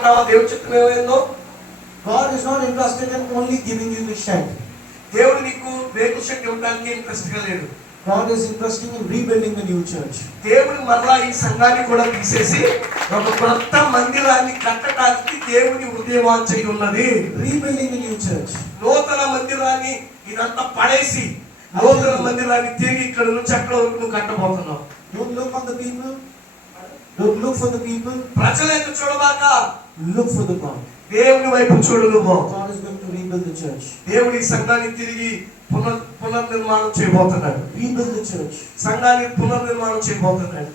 దేవుడు చిత్తం ఏమైందో, God is not interested in only giving you the shed. దేవుడు నీకు రేకుల షెడ్ ఇవ్వడానికి ఇంట్రెస్ట్ గా లేడు. God is interested in rebuilding the new church. దేవుడు మరలా ఈ సంఘాన్ని కూడా తీసేసి ఒక కొత్త మందిరాన్ని కట్టడానికి దేవుని హృదయవాంఛ ఉన్నది. Rebuilding the new church. నూతన మందిరాన్ని ఇదంతా పడేసి నూతన మందిరాన్ని తిరిగి ఇక్కడ నుంచి అక్కడ వరకు నువ్వు కట్టబోతున్నావు. Don't look on the people. Don't look for the people. ప్రజలను చూడబాక Look for the God. దేవుని వైపు చూడు నువ్వు. God is going to rebuild the church. దేవుడి సంఘాన్ని తిరిగి పునర్నిర్మాణం చేయబోతున్నాడు. Rebuild the church. సంఘాన్ని పునర్నిర్మాణం చేయబోతున్నాడు.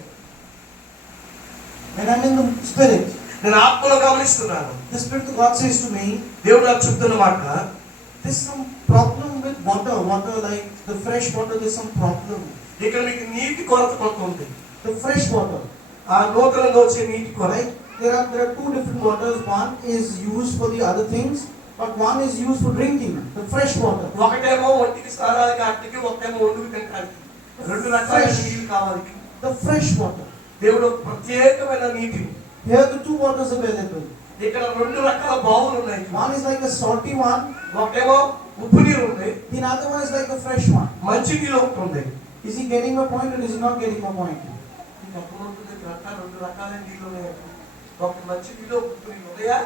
When I'm in the spirit, నేను ఆత్మలో గమనిస్తున్నాను. the spirit of God says to me, దేవుడు నాకు చెప్తున్న మాట, there's some problem with water like the fresh water. There's some problem. ఇక్కడ మీకు నీటి కొరత కొంత ఉంది. The fresh water. ఆ నూతనంగా వచ్చే నీటి కొరత. Right? There are two different waters. One is used for the other things, but one is used for drinking. The fresh water. ఒకటేమో ఒంటికి స్నానానికి ఆటికి, ఒకటేమో ఒంటికి తినడానికి. రెండు రకాల నీళ్ళు కావాలి. The fresh water. దేవుడు ప్రత్యేకమైన నీటి. Here the two waters available. ఇక్కడ రెండు రకాల బావులు ఉన్నాయి. One is like a salty one. ఒకటేమో ఉప్పు నీరు ఉంది. The other one is like a fresh one. మంచి నీళ్ళు ఒకటి ఉంది. Is he getting my point or is he not getting my point? రెండు రకాల నీళ్ళు ఉన్నాయి. ఒక మంచి నీళ్ళు ఉప్పు నీళ్ళు ఉన్నాయా?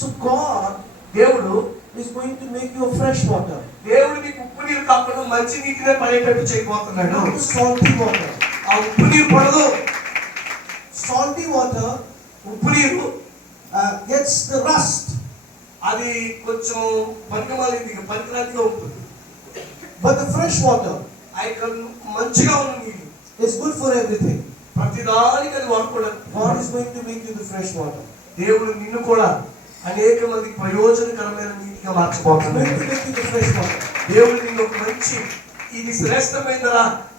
So God, దేవుడు is going to make you a fresh water. దేవుడు నీకు ఉప్పు నీరు కాకుండా మంచి నీటినే పడేటట్టు చేయబోతున్నాడు. Not the salty water. ఆ ఉప్పు నీరు పడదు. Salty water ఉప్పు నీరు gets the rust. అది కొంచెం పనికిరానిదిగా ఉంటుంది. But the fresh water మంచిగా ఉన్న నీరు is good for everything. ప్రతిదానికి అది వాడుకోవడానికి. God is going to make you the fresh water. దేవుడు నిన్ను కూడా అనేక మందికి ప్రయోజనకరమైన నీటిగా మార్చబోతున్నాడు. Going to make you the fresh water. దేవుడు నిన్ను ఒక మంచి ఇది శ్రేష్టమైన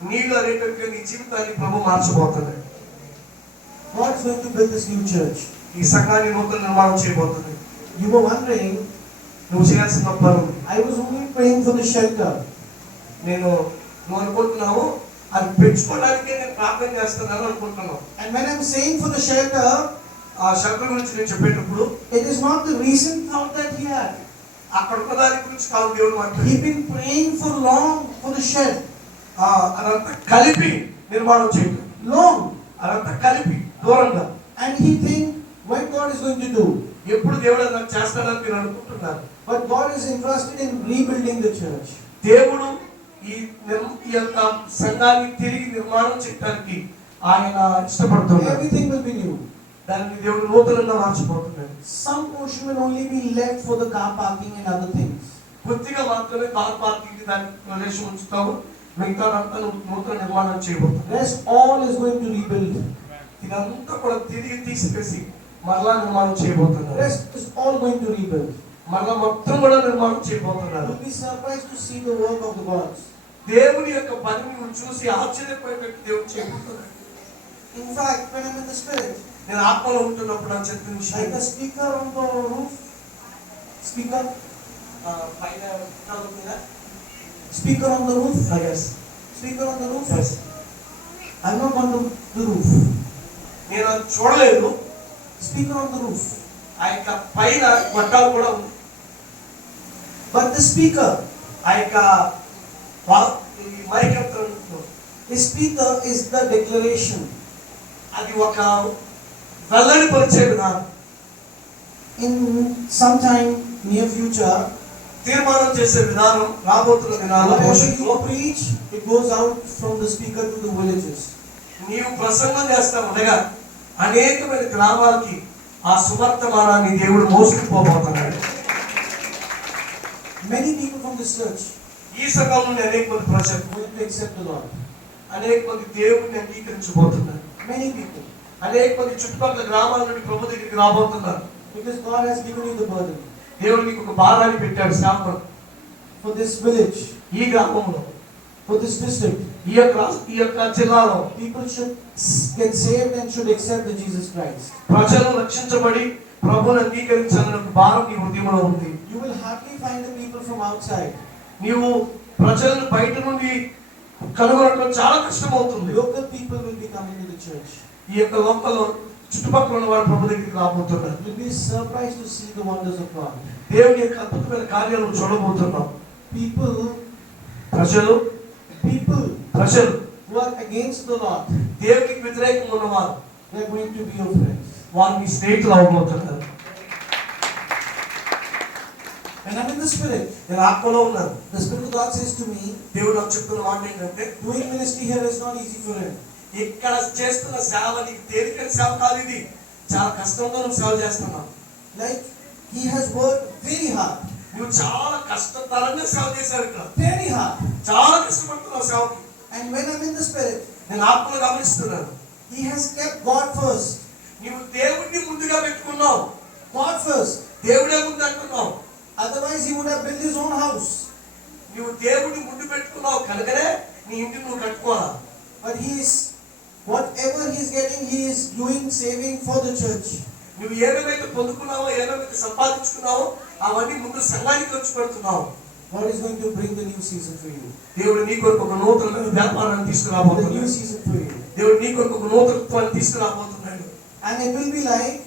నీళ్లు అనేటట్టుగా నీ జీవితాన్ని ప్రభు మార్చబోతున్నాడు. God is going to build this new church. ఈ సంఘాన్ని నూతన నిర్మాణం చేయబోతుంది. You were wondering, నువ్వు చేయాల్సిన పనులు. I was only praying for the shelter. నువ్వు అనుకుంటున్నావు అది పెంచుకోవడానికే నేను ప్రార్థన చేస్తున్నాను అనుకుంటున్నావు. And when I'm saying for the shelter, ఆ షరతుల గురించి నేను చెప్పేటప్పుడు it is not the recent thought that he had. అక్కడ ఉన్నదాని గురించి కాదు దేవుడు మాట్లాడు. He'd been praying for long for the shed. అదంతా కలిపి నిర్మాణం చేయడం. Long. అదంతా కలిపి దూరంగా. And he think what God is going to do. ఎప్పుడు దేవుడు అలా చేస్తాడని మీరు అనుకుంటున్నారు. But God is interested in rebuilding the church. దేవుడు ఈ యొక్క సంఘాన్ని తిరిగి నిర్మాణం చేయడానికి ఆయన ఇష్టపడుతున్నాడు. Everything will be new. దాన్ని దేవుడు నూతనంగా మార్చబోతున్నాడు. Some portion will only be left for the car parking and other things. కొద్దిగా మాత్రమే కార్ పార్కింగ్ దానికి ప్రదేశం ఉంచుతావు. మిగతా అంతా నూతన నిర్మాణం చేయబోతున్నాడు. Rest all is going to rebuild. ఇదంతా కూడా తిరిగి తీసివేసి మరలా నిర్మాణం చేయబోతున్నారు. Rest is all going to rebuild. మరలా మొత్తం కూడా నిర్మాణం చేయబోతున్నారు. You'll be surprised to see the work of the gods. దేవుని యొక్క పనిని చూసి ఆశ్చర్యపోయేటట్టు దేవుడు చేయబోతున్నాడు. In fact, when I'm in the spirit, నేను ఆత్మలో ఉంటున్నప్పుడు నాకు చెప్పిన విషయం, like a speaker on the roof, speaker on the roof, yes, speaker on the roof. yes. I'm not on the roof. నేను అది చూడలేదు. Speaker on the roof. ఆ యొక్క పైన గొట్టాలు కూడా ఉంది. But the speaker, ఆ యొక్క mic the speaker is the declaration. అది ఒక వెల్లడి పరిచే విధానం. In some time near future, తీర్మానం చేసే విధానం రాబోతున్న దినాల్లో whenever you preach, it goes out from the speaker to the villages. నీవు ప్రసంగం చేస్తావు అనగా అనేకమైన గ్రామాలకి ఆ సువర్తమానాన్ని దేవుడు మోసుకుపోబోతున్నాడు. Many people from this church ఈ సంఘం నుండి అనేక మంది ప్రజలు will accept the Lord. అనేక మంది దేవుడిని అంగీకరించబోతున్నారు. Many people. అనేక మంది చుట్టుపక్కల గ్రామాల నుండి ప్రభు దగ్గరికి రాబోతున్నారు. Because God has given you the burden. దేవుడు నీకు ఒక భారాన్ని పెట్టాడు శాపం. For this village, ఈ గ్రామంలో, for this district, ఈ యొక్క జిల్లాలో people should get saved and should accept the Jesus Christ. ప్రజలు రక్షించబడి ప్రభువుని అంగీకరించాలనే ఒక భారం నీ హృదయంలో ఉంది. You will hardly find the people from outside. నీవు ప్రజలను బయట నుండి కనుగొనడం చాలా కష్టమవుతుంది. Local people will be coming to the church. ఈ యొక్క లోకల్లో చుట్టుపక్కల ఉన్న వారు ప్రభు దగ్గరికి రాబోతున్నారు. You'll be surprised to see the wonders of God. దేవుని యొక్క అద్భుతమైన కార్యాలను చూడబోతున్నాం. People ప్రజలు who are against the Lord, దేవునికి వ్యతిరేకంగా ఉన్నవారు they are going to be your friends. వారు మీ స్నేహితులు అవబోతున్నారు. When I'm in the Spirit, నేను ఆత్మలో ఉన్నాను. the Spirit of God says to me, దేవుడు నాకు చెప్తున్న మాట ఏంటంటే, doing ministry here is not easy for him. ఇక్కడ చేస్తున్న సేవ నీకు తేలికైన సేవ కాదు, ఇది చాలా కష్టంతో నువ్వు సేవ చేస్తున్నావు. Like he has worked very hard. నువ్వు చాలా కష్టతరంగా సేవ చేశావు, ఇక్కడ Very hard. చాలా కష్టపడుతున్నావు సేవకి. And when I'm in the Spirit, నేను ఆత్మలో గమనిస్తున్నాను. he has kept God first. నీవు దేవుడిని ముందుగా పెట్టుకున్నావు. God first. దేవుడే ముందు అంటున్నావు. Otherwise he would have built his own house. నువ్వు దేవుడిని ముందు పెట్టుకున్నావు కనుకనే నీ ఇంటిని నువ్వు కట్టుకోవాలి. But whatever he's getting, he is doing saving for the church. నువ్వు ఏమేమైతే పొందుకున్నావో, ఏమేమైతే సంపాదించుకున్నావో అవన్నీ ముందు సంఘానికి ఖర్చు పెడుతున్నావు. God is going to bring the new season for you. దేవుడు నీ కొరకు ఒక నూతన వ్యాపారాన్ని The new తీసుకురాబోతున్నాడు. season for you. దేవుడు నీ కొరకు ఒక నూతనత్వాన్ని తీసుకురాబోతున్నాడు. And it will be like,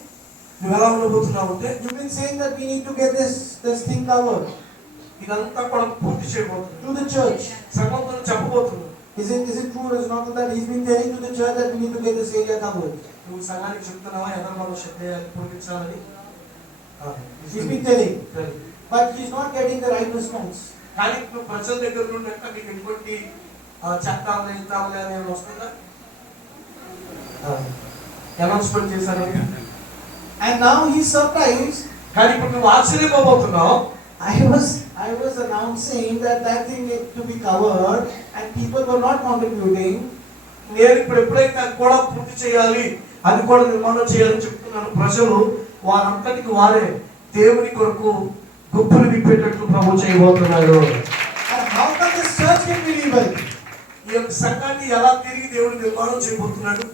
నువ్వు ఎలా ఉండబోతున్నావు అంటే, you've been saying that we need to get this thing covered ఇదంతా కూడా పూర్తి చేయబోతున్నాడు. to the church. సంఘంతో చెప్పబోతున్నాడు. Is it true or is not that he's been telling to the church that we need to get this area covered? నువ్వు సంఘానికి చెప్తున్నావా ఎదరు మనం చేయాలి, పూర్తించాలని? He's been telling, but he's not getting the right response. కానీ నువ్వు ప్రజల దగ్గర నుండి అంటే నీకు ఎటువంటి చెప్తామని వెళ్తామని అని వస్తుందా? అనౌన్స్మెంట్ చేశాను. And now he's surprised. కానీ ఇప్పుడు నువ్వు ఆశ్చర్యపోబోతున్నావు. I was announcing that thing needed to be covered and people were not contributing. నేను ఇప్పుడు ఎప్పుడైతే అది కూడా పూర్తి చేయాలి, అది కూడా నిర్మాణం చేయాలని చెప్తున్నాను, ప్రజలు వారంతటికి వారే దేవుని కొరకు గుప్పులు విప్పేటట్లు ప్రభు చేయబోతున్నాడు. And how come this church can be rebuilt? ఈ యొక్క సంఘాన్ని ఎలా తిరిగి దేవుడు నిర్మాణం చేయబోతున్నాడు?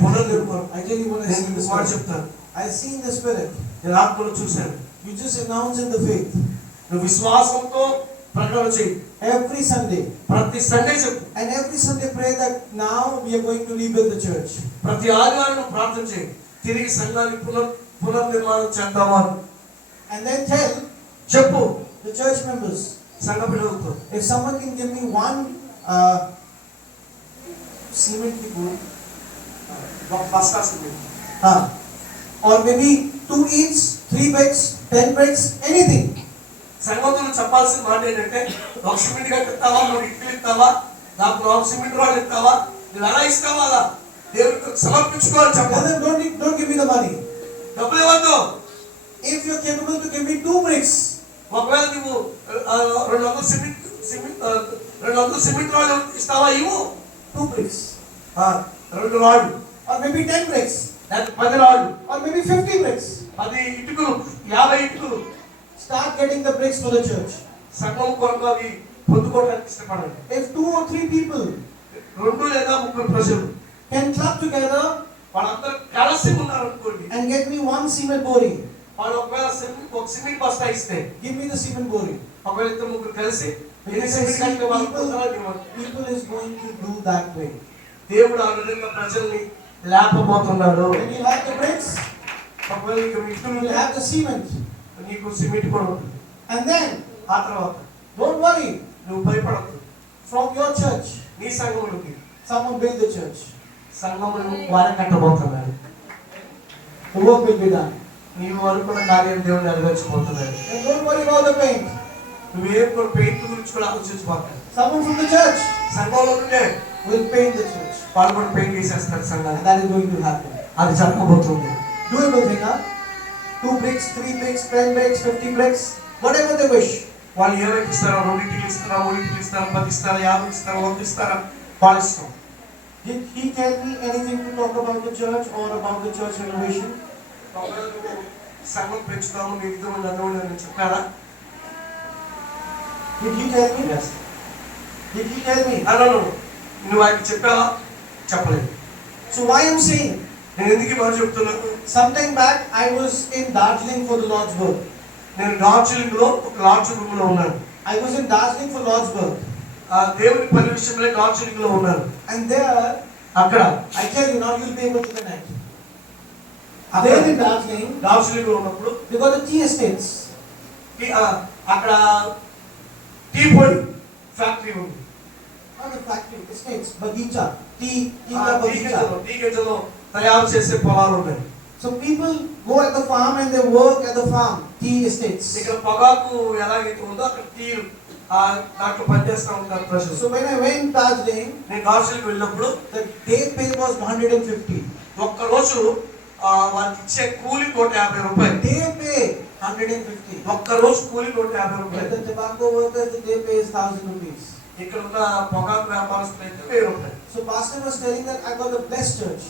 పునర్నిర్మాణం. I tell you what I see in the మాట spirit. చెప్తాను. I see in the spirit. నేను ఆత్మలో చూశాను. You just announce in the faith. నువ్వు విశ్వాసంతో ప్రకటన చేయి. Every Sunday. ప్రతి సండే చెప్పు. And every Sunday pray that now we are going to rebuild the church. ప్రతి ఆదివారం నువ్వు ప్రార్థన చేయి, తిరిగి సంఘాన్ని పునర్నిర్మాణం చేద్దామని. And then tell చెప్పు the church members. సంఘ బిడ్డలతో, If someone can give me one cement ki board, బస్తా cement, or maybe 2 each, 3 bricks, 10 bricks, anything. సంఘంతో చెప్పాల్సిన మాట ఏంటంటే, ఒక సిమెంట్ కట్టిస్తావా, 3 ఇటుకలు ఇస్తావా, నాకు 4 సిమెంట్ రాళ్ళు ఇస్తావా, నువ్వు ఎలా ఇస్తావా అలా దేవుడికి సమర్పించుకోవాలి చెప్పాలి. Then don't give me the money. డబ్బులు ఇవ్వద్దు. If you are capable to give me 2 bricks, ఒకవేళ నువ్వు 200 సిమెంట్ రాళ్ళు ఇస్తావా, ఇవ్వు. 2 bricks. 2 రాళ్ళు, Or maybe 10 bricks. లేకపోతే 10 రాళ్ళు, Or maybe 50 bricks. 10 ఇటుకలు, 50 ఇటుకలు. Start getting the bricks for the church. సంఘం కొరకు అవి పొందుకోవడానికి ఇష్టపడండి. If 2 or 3 people 2 లేదా 3 ప్రజలు can club together వాళ్ళందరూ కలిసి ఉన్నారు అనుకోండి, and get me 1 cement boring, వాళ్ళు ఒకవేళ ఒక సిమెంట్ బస్తా ఇస్తే, give me the cement boring. ఒకవేళ 2-3 కలిసి Because I see people is going to do that way. దేవుడు ఆ విధంగా ప్రజల్ని లేపబోతున్నాడు. When you have the bricks, ఒకవేళ నీకు ఇటుకలు you have the cement. నీకు సిమెంట్ కూడా ఉంటుంది. And then, ఆ తర్వాత don't worry, నువ్వు భయపడద్దు. from your church, నీ సంఘములకి someone build the church. సంఘమును వారే కట్టబోతున్నాడు. The work will be done. నీవు అనుకున్న కార్యం దేవుడు నెరవేర్చబోతున్నాడు. And don't worry about the paint. నువ్వేం కూడా పెయింట్ గురించి కూడా ఆలోచించబాక. Someone from the church సంఘంలో నుండే will paint the church. వాళ్ళు కూడా పెయింట్ వేసేస్తారు And సంఘాన్ని. that is going to happen. అది జరగబోతుంది. Doable thing, huh? 2 bricks, 3 bricks, 10 bricks, 50 bricks, whatever they wish. వాళ్ళు ఏమైతే ఇస్తారో, 2 ఇటుకలు ఇస్తారా, 3 ఇటుకలు ఇస్తారా, 10 ఇస్తారా, 50 ఇస్తారా, 100 ఇస్తారా, వాళ్ళ ఇష్టం. Did he tell me anything to talk about the church or about the church renovation? సంఘం పెంచుతాము, నీ విధులు నన్ను చెప్పారా? Did he tell me? Yes. Did he tell me? అన్నాను. నువ్వు ఆయనకి చెప్పావా? చెప్పలేదు. So why I'm saying? నేను ఎందుకు బాగా చెప్తున్నాను? Sometime back I was in Darjeeling for the Lord's work. నేను డార్జిలింగ్ లో ఒక లాడ్జ్ రూమ్ లో ఉన్నాను. I was in Darjeeling for Lord's work. ఆ దేవుని పని విషయంలో డార్జిలింగ్ లో ఉన్నాను. And there, అక్కడ I tell you now, you'll be able to connect. There in Darjeeling, Darjeeling లో ఉన్నప్పుడు they got the tea estates. అక్కడ టీ పొడి ఫ్యాక్టరీ ఉంది. Not a factory, estates, bagicha, tea tea bagicha. గింజలు తయారు చేసే పొలాలు ఉన్నాయి. So people go at the farm and they work at the farm, tea estates. ఇక్కడ పొగాకు ఎలాగైతే ఉందో అక్కడ టీ దాంట్లో పనిచేస్తూ ఉంటారు ప్రజలు. So when I went Darjeeling, నేను డార్జిలింగ్ వెళ్ళినప్పుడు the day pay was 150. ఒక్క రోజు వాళ్ళకి ఇచ్చే కూలి 150 రూపాయలు. Day pay 150. ఒక్క రోజు కూలి 150 But రూపాయలు. the tobacco workers, the day pay is 1000 rupees. ఇక్కడ ఉన్న పొగాకు వ్యాపారస్తులు అయితే 1000 రూపాయలు. So pastor was telling that I got a blessed church.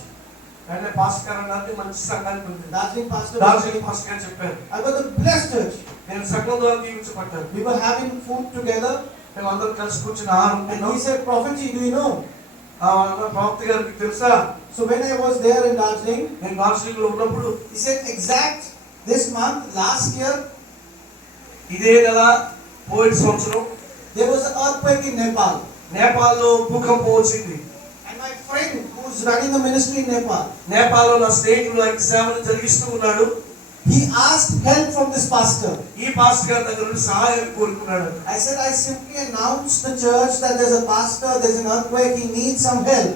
అంటే పాస్టర్ గారు అన్నది మంచి సంఘానికి ఉంది. Darjeeling pastor was Darjeeling saying, pastor గారు చెప్పారు, I got a blessed church. నేను సంఘం ద్వారా దీవించబడ్డాను. We were having food together. మేము అందరం కలిసి కూర్చుని ఆహారం And తిన్నాం. he said, Prophet ji, do you know? ప్రవక్త గారికి తెలుసా, So when I was there in Darjeeling, నేను డార్జిలింగ్ లో ఉన్నప్పుడు he said, exact this month, last year, ఇదే నెల పోయిన సంవత్సరం there was an earthquake in Nepal. నేపాల్లో భూకంపం వచ్చింది. And my friend who's running the ministry in Nepal, నేపాల్లో నా స్నేహితుడు ఆయన సేవను జరిగిస్తూ ఉన్నాడు. he asked help from this pastor. ఈ పాస్టర్ గారి దగ్గర నుండి సహాయం కోరుకున్నాడు. I said, I simply announced the church that there's a pastor, there's an earthquake, he needs some help.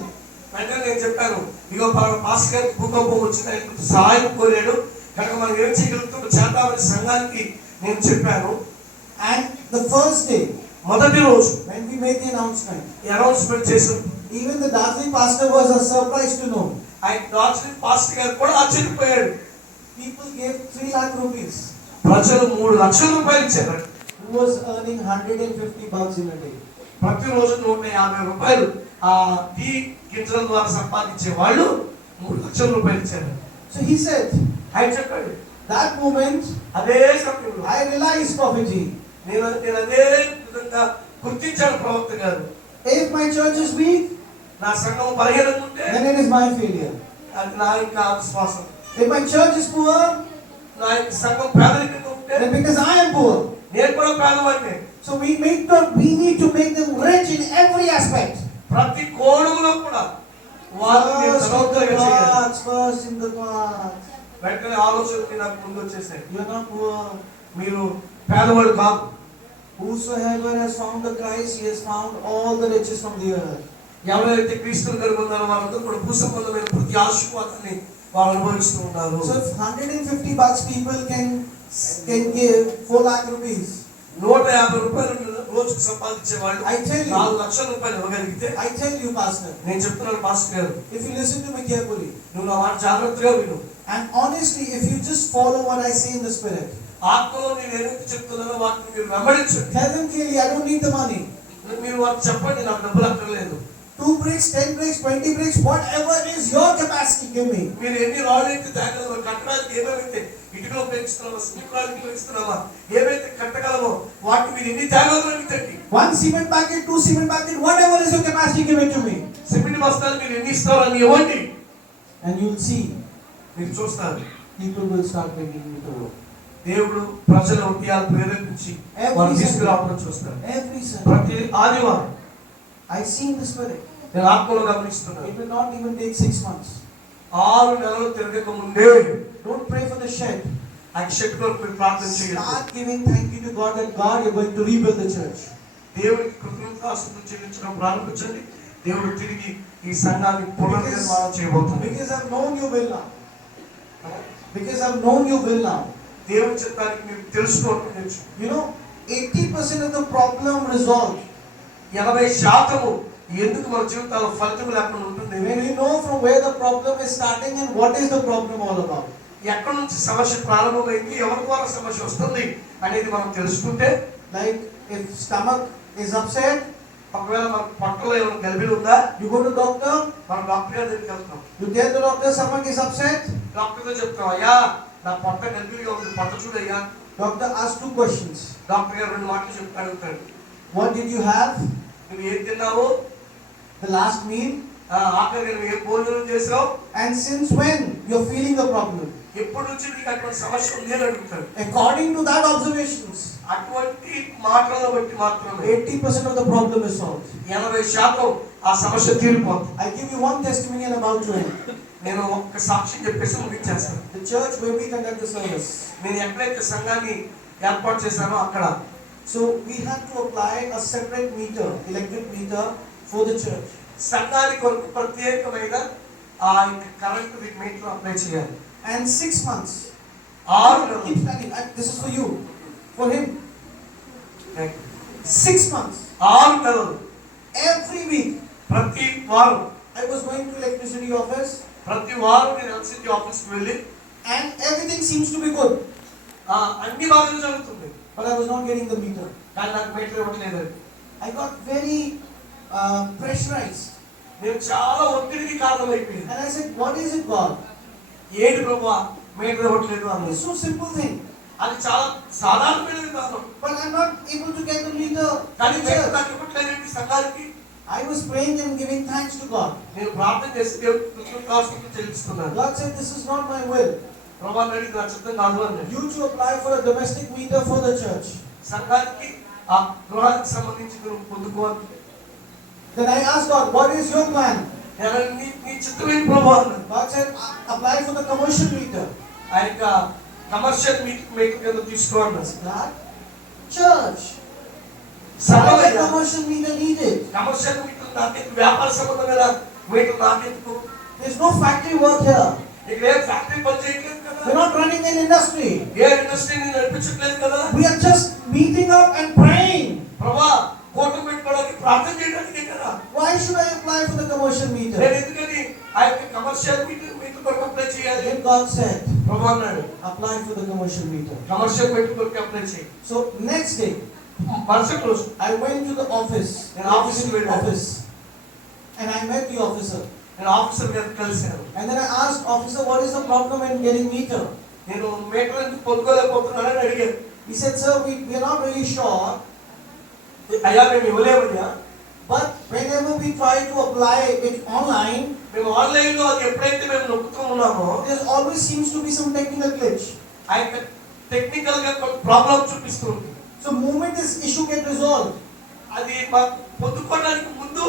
వెంటనే నేను చెప్పాను, ఇగో పాస్టర్ గారికి భూకంపం వచ్చింది, ఆయన సహాయం కోరాడు కనుక మనం ఏం చేయగలుగుతాం చేద్దామని సంఘానికి నేను చెప్పాను. And the first day, మొదటి రోజు when we made the announcement, announcement చేసాం. even the Darjeeling pastor was surprised to know. ఆయన డార్జిలింగ్ పాస్టర్ గారు కూడా ఆశ్చర్యపోయాడు. People gave 3 lakh rupees. ప్రజలు 3 లక్షల రూపాయలు ఇచ్చారు. Who was earning 150 bucks in a day. ప్రతిరోజు 150 రూపాయలు ఆ టీ గింజల ద్వారా సంపాదించే వాళ్ళు 3 లక్షల రూపాయలు ఇచ్చారు. So he said, ఆయన చెప్పాడు, that moment, అదే సమయంలో I realized, Prophet ji, నేను అదే విధంగా గుర్తించాను ప్రవక్త గారు, if my church is weak, నా సంఘం బలహీనంగా ఉంటే then it is my failure. అది నా యొక్క విశ్వాసం. If my church is poor, నా యొక్క సంఘం పేదరికంగా ఉంటే then because I am poor. నేను కూడా పేదవాడిని. So we need to make them rich in every aspect. ప్రతి కోణంలో కూడా వారిని ధనవంతులుగా చేయాలి. First in the class. వెంటనే ఆలోచనలు నాకు ముందు వచ్చేసాయి. You are not poor. మీరు పేదవాడు కాదు. Whosoever has found the Christ, he has found all the riches from the earth. ఎవరైతే క్రీస్తుని కనుగొన్నారో వాళ్ళందరూ కూడా భూసంబంధమైన ప్రతి ఆశీర్వాదాన్ని వాళ్ళు అనుభవిస్తూ ఉన్నారు. So if 150 bucks people can give 4 lakh rupees. 150 రూపాయలు రోజుకు సంపాదించే వాళ్ళు I tell you, 4 లక్షల రూపాయలు ఇవ్వగలిగితే, I tell you, pastor, నేను చెప్తున్నాను పాస్టర్ గారు, if you listen to me carefully, నువ్వు నా మాట జాగ్రత్తగా విను. and honestly, if you just follow what I say in the spirit, ఆత్మలో నేను ఏదైతే చెప్తున్నానో వాటిని మీరు వెంబడించండి. tell them clearly, I don't need the money. మీరు వారికి చెప్పండి, నాకు డబ్బులు అక్కర్లేదు. 2 bricks, 10 bricks, 20 bricks, whatever is your capacity, give me. మీరు ఎన్ని రాళ్ళు అయితే తేగలమో, కట్టడానికి ఏమేమైతే ఇటుకలు ఉపయోగిస్తున్నామో, సిమెంట్ రాళ్ళు ఉపయోగిస్తున్నామా, ఏవైతే కట్టగలమో వాటిని మీరు ఎన్ని తేగలగలుగుతండి. 1 cement packet, 2 cement packet, whatever is your capacity, give it to me. Cement బస్తాలు మీరు ఎన్ని ఇస్తారో అన్ని ఇవ్వండి. And you'll see, మీరు చూస్తారు, people will start bringing you to work. దేవుడు ప్రజల హృదయాలు ప్రేరేపించి వారు తీసుకురావడం చూస్తారు. Every Sunday. ప్రతి ఆదివారం I see in the spirit. నేను ఆత్మలో గమనిస్తున్నాను. It will not even take 6 months. 6 నెలలు తిరగక ముందే Don't pray for the shed. ఆ షెడ్ కొరకు మీరు ప్రార్థన చేయండి. Start giving thank you to God that God, you're going to rebuild the church. దేవునికి కృతజ్ఞతాస్తుతులు చెల్లించడం ప్రారంభించండి. దేవుడు తిరిగి ఈ సంఘాన్ని పునర్నిర్మాణం చేయబోతున్నాడు. Because I've known you will now. Because I've known you will now. దేవుని చిత్తానికి మీరు తెలుసుకోవడం నేర్చు. You know, 80% of the problem resolved 80% ఎందుకు మన జీవితాల్లో ఫలితం లేకుండా ఉంటుంది. when we know from where the problem is starting and what is the problem all about. ఎక్కడి నుంచి సమస్య ప్రారంభమైంది, ఎవరి ద్వారా సమస్య వస్తుంది అనేది మనం తెలుసుకుంటే, Like if stomach is upset, ఒకవేళ మన పొట్టలో ఏమైనా గలిబిలి ఉందా, you go to doctor, మనం డాక్టర్ గారి దగ్గరికి వెళ్తాం. you tell the doctor stomach is upset. డాక్టర్తో చెప్తాం, అయ్యా నా పొట్ట గలిబిలిగా ఉంది, పొట్ట చూడయ్యా. Doctor asks 2 questions. డాక్టర్ గారు 2 మాటలు చెప్తాడు, అడుగుతాడు, What did you have? నువ్వు ఏం తిన్నావు, The last meal. ఆఖరిగా నువ్వు ఏ భోజనం చేసావు, And since when you're feeling the problem. ఎప్పటి నుంచి నీకు అటువంటి సమస్య ఉంది అని అడుగుతాడు. According to that observations, అటువంటి మాటలను బట్టి మాత్రమే 80% of the problem is solved. 80% ఆ సమస్య తీరిపోతుంది. I give you one testimony and about to end. నేను ఒక్క సాక్ష్యం చెప్పేసి ముగించేస్తాను. The church where we conduct the service. నేను ఎక్కడైతే సంఘాన్ని ఏర్పాటు చేశానో అక్కడ So we have to apply a separate meter, electric meter for the church. సంఘాని కొరకు ప్రత్యేకమైన ఆ కరెంట్ మీటర్ అప్లై చేయాలి. And 6 months. 6 నెలలు. Keep standing. This is for you. For him. 6 months. 6 నెలలు. Every week. ప్రతి వారం I was going to electricity office. ప్రతి వారం నేను ఎలక్ట్రిసిటీ ఆఫీస్కి వెళ్ళి And everything seems to be good. అన్ని బాగా జరుగుతుంది. But I was not getting the meter. కానీ నాకు మీటర్ ఇవ్వట్లేదు. I got very pressurized. నేను చాలా ఒత్తిడికి కారణమైపోయింది. And I said, what is it, God? ఏంటి ప్రభువా మీటర్ ఇవ్వట్లేదు అన్నది. It's so simple thing. అది చాలా సాధారణమైన విధానం. But I'm not able to get the meter. కానీ మీటర్ నాకు ఇవ్వట్లేదండి సంఘానికి. I was praying and giving thanks to God. నేను ప్రార్థన చేసి దేవునికి కృతజ్ఞతాస్తుతులు చెల్లిస్తున్నాను. God said, this is not my will. ప్రభువా నడి నా చిత్తం కాదు అన్నాడు. You to apply for a domestic meter for the church. సంఘానికి ఆ గృహానికి సంబంధించి నువ్వు పొందుకోవాలి. Then I asked God, what is your plan? నీ చిత్తం ఏంటి ప్రభువా అన్నాడు. God said, apply for the commercial meter. ఆ యొక్క కమర్షియల్ మీటర్ కింద తీసుకోవాలి. God, church. Why the commercial meter needed? Commercial metre నాకెందుకు, వ్యాపార సంబంధమైన మీటర్ నాకెందుకు? There's no factory work here. ఇక్కడ ఏం ఫ్యాక్టరీ పని చేయట్లేదు కదా. We're not running an industry. ఏ ఇండస్ట్రీని నడిపించట్లేదు కదా. We are just meeting up and praying. ప్రభువా కోట పెట్టుకోవడానికి ప్రార్థన చేయడానికి కదా. Why should I apply for the commercial meter? నేను ఎందుకని ఆ యొక్క కమర్షియల్ మీటర్ కొరకు అప్లై చేయాలి? Then God said, ప్రభువా అన్నాడు, apply for the commercial meter. Commercial metre కొరకు అప్లై చేయి. So next day, మరుసటి రోజు I went to the office. నేను ఆఫీస్కి వెళ్ళాను. And I met the officer. నేను ఆఫీసర్ గారిని కలిశాను. And then I asked officer, what is the problem in getting meter? నేను మీటర్ ఎందుకు పొందుకోలేకపోతున్నానని అడిగాను. He said, sir, we are not really sure. అయ్యా మేము ఇవ్వలేమయ్యా. But whenever we try to apply it online, మేము online లో అది ఎప్పుడైతే మేము నొక్కుతూ ఉన్నామో there always seems to be some technical glitch. ఆ యొక్క టెక్నికల్ గా ప్రాబ్లం చూపిస్తుంది. So moment this issue get resolved, అది పొందుకోవడానికి ముందు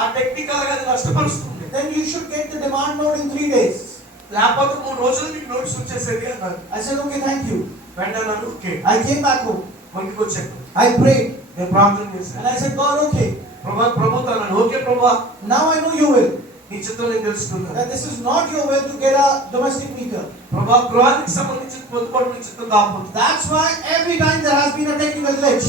ఆ టెక్నికల్ గా అది నష్టపరుస్తుంది. then you should get the demand note in 3 days. లేకపోతే 3 రోజులు మీకు నోటీస్ వచ్చేసేది అన్నారు. I said, okay, thank you. వెంటనే okay. I came back home. ఇంటికి వచ్చాను. I prayed. నేను ప్రార్థన చేశాను. And I said, God, okay. ప్రభువా అన్నాను, ఓకే ప్రభువా. Now I know your will. నీ చిత్తం నేను తెలుసుకున్నాను. That this is not your will to get a domestic meter. ప్రభువా గృహానికి సంబంధించిన పొందుకోవడం నీ చిత్తం కాకపోతే. That's why every time there has been a technical glitch.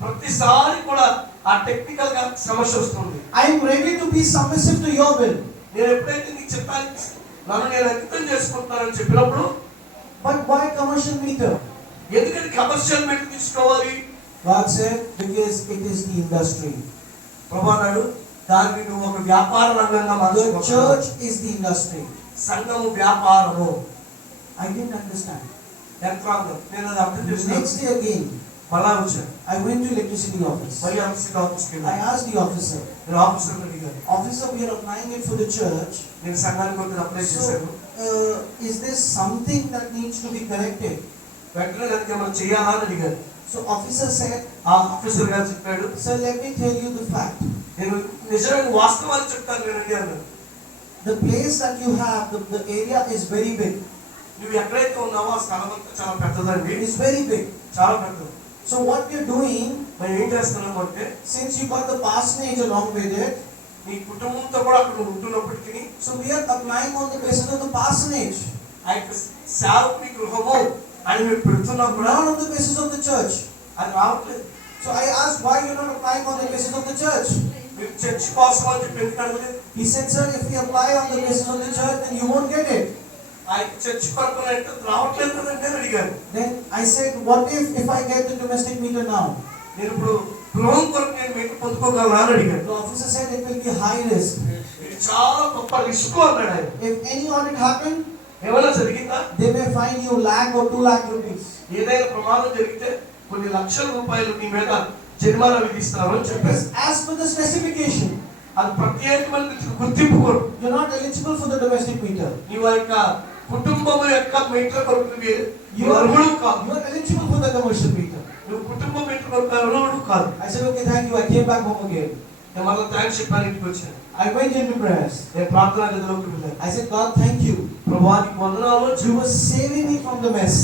ప్రతిసారి కూడా ఆ టెక్నికల్ గా సమస్య వస్తుంది. I am ready to be submissive to your will. నేను ఎప్పుడైతే నీ చిత్తానికి నన్ను నేను అంకితం చేసుకుంటానని చెప్పినప్పుడు, But why commercial meter? ఎందుకని కమర్షియల్ మీటర్ తీసుకోవాలి? God said, because it is the industry. ప్రభువా అన్నాడు, దాన్ని నువ్వు ఒక వ్యాపార రంగంగా The మార్చుకో. church is the industry. సంఘము వ్యాపారము. I didn't understand. యంత్రాంగం. నేను అది అర్థం చేసిన Next day again, మళ్ళా వచ్చాను. I went to electricity office. మళ్ళీ ఆఫీస్కి I వెళ్ళాను. asked the officer, నేను ఆఫీసర్ని అడిగాను. officer, we are applying it for the church. నేను సంఘానికి కొంత అప్లై So, చేశాను. is this something that needs to be corrected? వెంటనే దానికి ఏమైనా చేయాలా అని అడిగాను. So officer said, ఆ ఆఫీసర్ గారు చెప్పాడు, sir, let me tell you the fact. నేను నిజమైన వాస్తవాలు చెప్తాను వినండి అన్నాడు. The place that you have, the area is very big. నువ్వు ఎక్కడైతే ఉన్నావో ఆ స్థలం అంతా చాలా పెద్దదండి. It is very big. చాలా పెద్దది. So what we are doing, మనం ఏం చేస్తున్నాము అంటే, since you got the parsonage along with it, నీ కుటుంబంతో కూడా అక్కడ ఉంటున్నప్పటికీ so we are applying on the basis of the parsonage, ఆ యొక్క సేవకుని గృహము అని మేము పెడుతున్నాం కూడా not on the basis of the church. అది రావట్లేదు. So I asked, why you are not applying on the basis of the church? మీరు చర్చ్ కోసం అని చెప్పి ఎందుకు అడగలేదు? He said, sir, if we apply on the basis of the church, then you won't get it. ఆ యొక్క church కొరకు అంటే రావట్లేదు కదండి అని అడిగాను. Then I said, what if I get the domestic meter now? నేను ఇప్పుడు గృహం కొరకు నేను మీటర్ పొందుకోగలనా అని అడిగాను. The officer said it will be high risk. ఇది చాలా గొప్ప రిస్క్ అన్నాడు ఆయన. If any audit happen, ఏమైనా జరిగిందా, they may fine you lakh or 2 lakh rupees. ఏదైనా ప్రమాదం జరిగితే కొన్ని లక్షల రూపాయలు నీ మీద జరిమానా విధిస్తారు అని చెప్పారు. As per the specification, అది ప్రత్యేకమైన గుర్తింపు కొరకు you're not eligible for the domestic meter. నీ యొక్క కుటుంబం యొక్క మీటర్ కొరకు You are అర్హుడు కాదు. eligible for the commercial meter. నువ్వు కుటుంబ మీటర్ కొరకు అర్హుడు కాదు. I said, okay, thank you. I came back home again. నేను మళ్ళీ థ్యాంక్స్ చెప్పాను, ఇంటికి వచ్చాను. I went into prayers. నేను ప్రార్థనా గదిలోకి వెళ్ళాను. I said, God, thank you. ప్రభువా నీకు వందనాలు. You were saving me from the mess.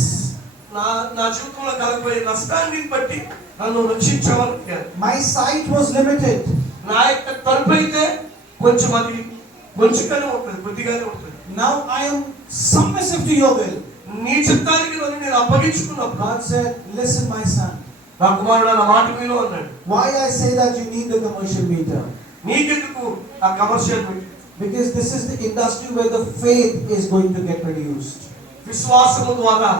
నా జీవితంలో కలగబోయే నష్టాన్ని బట్టి నన్ను రక్షించమని. My sight was limited. నా యొక్క తలుపు అయితే కొంచెం అది కొంచెంగానే ఉంటుంది, కొద్దిగానే ఉంటుంది. Now I am submissive to your will. నీ చిత్తానికి నన్ను నేను అప్పగించుకున్నప్పుడు God said, listen, my son. నా కుమారుడు నా మాట విను అన్నాడు. Why I say that you need the commercial meter? నీకెందుకు ఆ commercial metre? Because this is the industry where the faith is going to get reduced. విశ్వాసము ద్వారా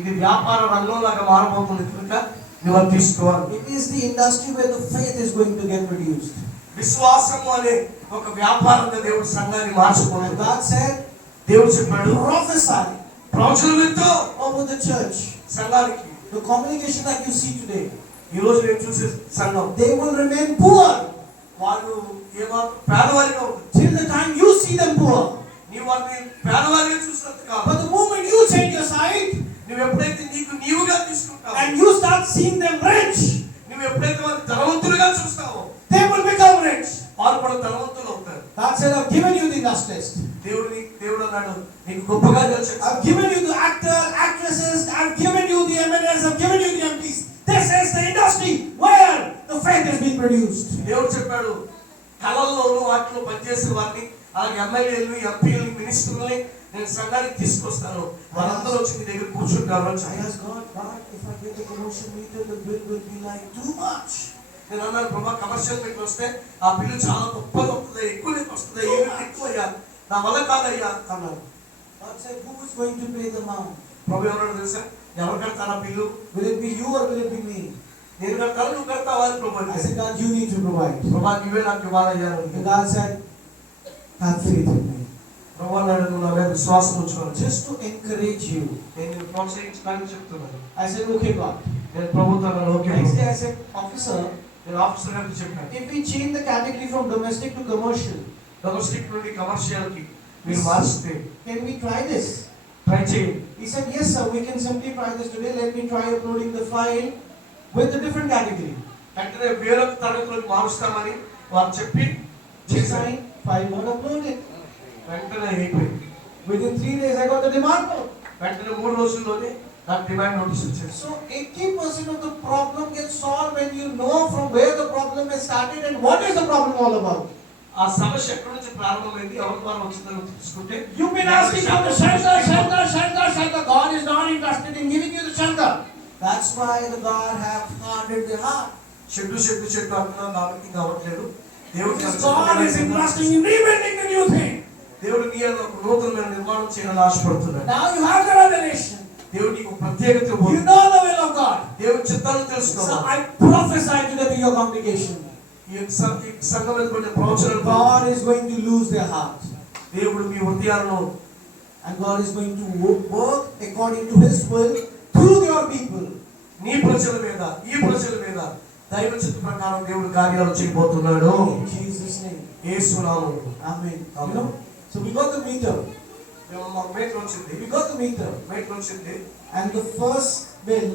ఇది వ్యాపార రంగంలాగా మారబోతుంది కనుక నువ్వు అది తీసుకోవాలి. It is the industry where the faith is going to get reduced. విశ్వాసము అనే ఒక వ్యాపారంగా దేవుడు సంఘాన్ని మార్చుకోలేదు. God said, దేవుడు చెప్పాడు, prophesy ప్రవచనలతో over the church. సంఘానికి. The congregation that you see today, ఈ రోజు నేను చూసే సంఘం they will remain poor వాళ్ళు ఏమాత్రం పేదవారిగా ఉంటుంది. till the time you see them poor. నీవు వారిని పేదవారిగా చూసినంత కాదు. But the moment you change your sight నువ్వు ఎప్పుడైతే నీవుగా తీసుకుంటావో and you start seeing them rich, నువ్వు ఎప్పుడైతే వారిని ధనవంతులుగా చూస్తావో they will become rich. వారు కూడా ధనవంతులు అవుతారు. God said, I've given you the industries. దేవుడు అన్నాడు, నీకు గొప్పగా తెలుసు. I've given you the actresses, I've given you the MLAs, I've given you the MPs. This is the industry where the faith is being produced. దేవుడు చెప్పాడు, కళల్లోనూ వాటిలో పనిచేసే వారిని, అలాగే ఎమ్మెల్యేలు, ఎంపీలు, మినిస్టర్లని నేను సంఘానికి తీసుకొస్తాను. వారందరూ వచ్చి నీ దగ్గర కూర్చుంటారు అని I asked God, if I get the commercial meter, the bill will be like too much. నేను అన్నాను, ప్రభా కమర్షియల్ మీటర్ వస్తే ఆ బిల్లు చాలా గొప్పగా వస్తుంది, ఎక్కువ వస్తుంది, ఎక్కువ అయ్యా, నా వల్ల కాదయ్యా అన్నాను. God said, who is going to pay the amount? ప్రభు ఎవరన్నా తెలుసా? ఎవరు కడతారా bill? Will it be you or will it be me? నేను కడతాను, నువ్వు కడతావా అని ప్రభు I said, God, you need to provide. ప్రభా నువ్వే నాకు ఇవ్వాలయ్యా. And God said, have faith in me. ప్రభు అన్నాడు, నువ్వు నా మీద విశ్వాసం ఉంచుకోవాలి. Just to encourage you. నేను ప్రోత్సహించడానికి చెప్తున్నాను. I said, okay, God. నేను ప్రభుత్వం okay. Next day I said, officer, నేను ఆఫీసర్ గారికి చెప్పాను, if we change the category from domestic to commercial, domestic నుండి కమర్షియల్ కి మీరు మార్చితే can we try this? Try చేయండి. He said, yes sir, we can simply try this today. Let me try uploading the file with a different category. వెంటనే వేరొక తరగతిలోకి మారుస్తామని వారు చెప్పి చేశాను. File got uploaded. వెంటనే అయిపోయింది. Within 3 days I got the demand note. వెంటనే 3 రోజుల్లోనే నాకు డిమాండ్ నోటీస్ వచ్చింది. So 80% of the problem gets solved when you know from where the problem has started and what is the problem all about. ఆ సమస్య ఎక్కడి నుంచి ప్రారంభమైంది, ఎవరి ద్వారా వచ్చిందని తెలుసుకుంటే. You've been asking for the shelter. God is not interested in giving you the shelter. That's why the God have hardened their heart. చెట్టు అంటున్నా కాబట్టి కావట్లేదు. దేవుడు God is interested in rebuilding the new thing. దేవుడు నీ ఒక నూతనమైన నిర్మాణం చేయాలని ఆశపడుతున్నాడు. Now you have the revelation. దేవుడు నీకు ప్రత్యేకత You ఇవ్వబోతున్నాడు. know the will of God. దేవుడి చిత్తాన్ని So తెలుసుకోవాలి. I prophesy to your congregation. ఈ సంఘం మీద కొన్ని ప్రవచనాలు, God is going to lose their heart. దేవుడు మీ హృదయాలను, And God is going to work according to His will through your people. నీ ప్రజల మీద, ఈ ప్రజల మీద దైవ చిత్త ప్రకారం దేవుడు కార్యాలు చేయబోతున్నాడు. In Jesus' name. యేసు నామములో. Amen. You know, so we got the meter. మాకు మీటర్ వచ్చింది. We got the meter. Meter వచ్చింది. And the first bill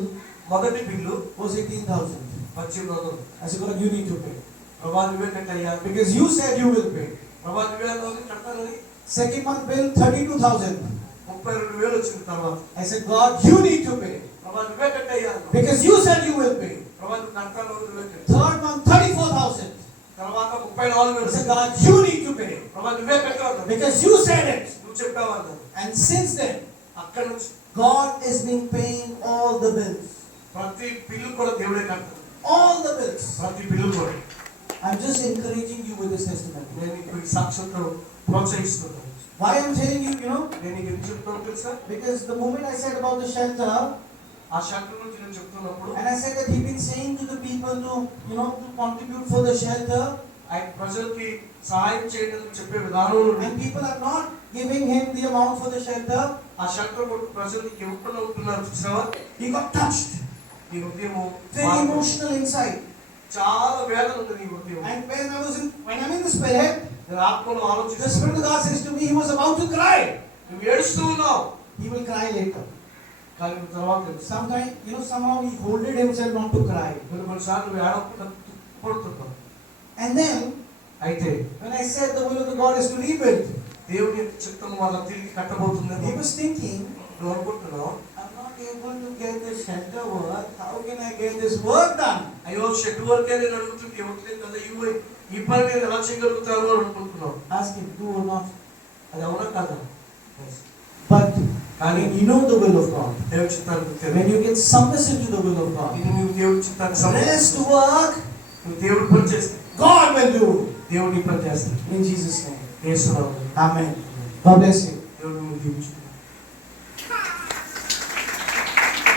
మొదటి bill was 18,000. 1800. I said, God, you need to pay. ప్రభా నువ్వే కట్టయ్యా. Because you said you will pay. ప్రభా నువ్వే అన్నావు కట్టాలని. Second month bill, 32,000. 32,000 వచ్చింది తర్వాత. I said, God, you need to pay. ప్రభా నువ్వే కట్టయ్యా. Because you said you will pay. ప్రభా నువ్వు కట్టాలి, నువ్వే కట్టు. Third month, 34,000. తర్వాత 34,000 I said, వచ్చింది. God, you need to pay. ప్రభా నువ్వే కట్టావు. Because you said it. నువ్వు చెప్పావు అన్నావు. And since then, అక్కడి నుంచి God has been paying all the bills. ప్రతి బిల్లు కూడా దేవుడే కడతాడు. All the bills. ప్రతి బిల్లు కూడా. I'm just encouraging you with this testimony. నేను నీకు ఈ సాక్ష్యంతో ప్రోత్సహిస్తున్నాను. Why I'm telling you, నేను నీకు ఎందుకు చెప్తున్నాను తెలుసా? because the moment I said about the shelter, ఆ షెల్టర్ గురించి నేను చెప్తున్నప్పుడు, and I said that he'd been saying to the people to, to contribute for the shelter, ఆయన ప్రజలకి సహాయం చేయడానికి చెప్పే విధానంలో and people are not giving him the amount for the shelter, ఆ షెల్టర్ కొట్టు ప్రజలకి ఇవ్వకుండా ఉంటున్నారు చూసావా? he got touched. నీ హృదయము Very emotional inside. చాలా వేదన ఉంది నీ హృదయం. And when I'm in the spirit, నేను ఆత్మలో the ఆలోచిస్తున్నాను. Spirit of God says to me, he was about to cry. నువ్వు ఏడుస్తూ ఉన్నావు. He will cry later. కానీ నువ్వు తర్వాత తెలుసు. Sometimes, somehow he holded himself not to cry. కొన్నిసార్లు నువ్వు ఏడవకుండా పడుతున్నావు. And then అయితే when I said the will of the God is to rebuild, దేవుని యొక్క చిత్తం వాళ్ళ తిరిగి కట్టబోతుందని he was thinking, నువ్వు అనుకుంటున్నావు. I'm not able to get this shelter work. How can I get this work done? అయ్యో shed వరకే నేను అడుగుతుంటే ఇవ్వట్లేదు కదా, ఈ పని నేను ఎలా చేయగలుగుతాను అని అనుకుంటున్నావు. Ask him, do or not. అది అవునా కదా? But when you know the will of God, దేవుని చిత్తానికి when you get submissive to the will of God, ఇది నువ్వు దేవుని చిత్తానికి rest to work, నువ్వు దేవుడి పని చేస్తే God will do. దేవుడి పని చేస్తాడు. In Jesus' name. యేసు నామములో. Amen. God bless you. దేవుడు నువ్వు దీవించును.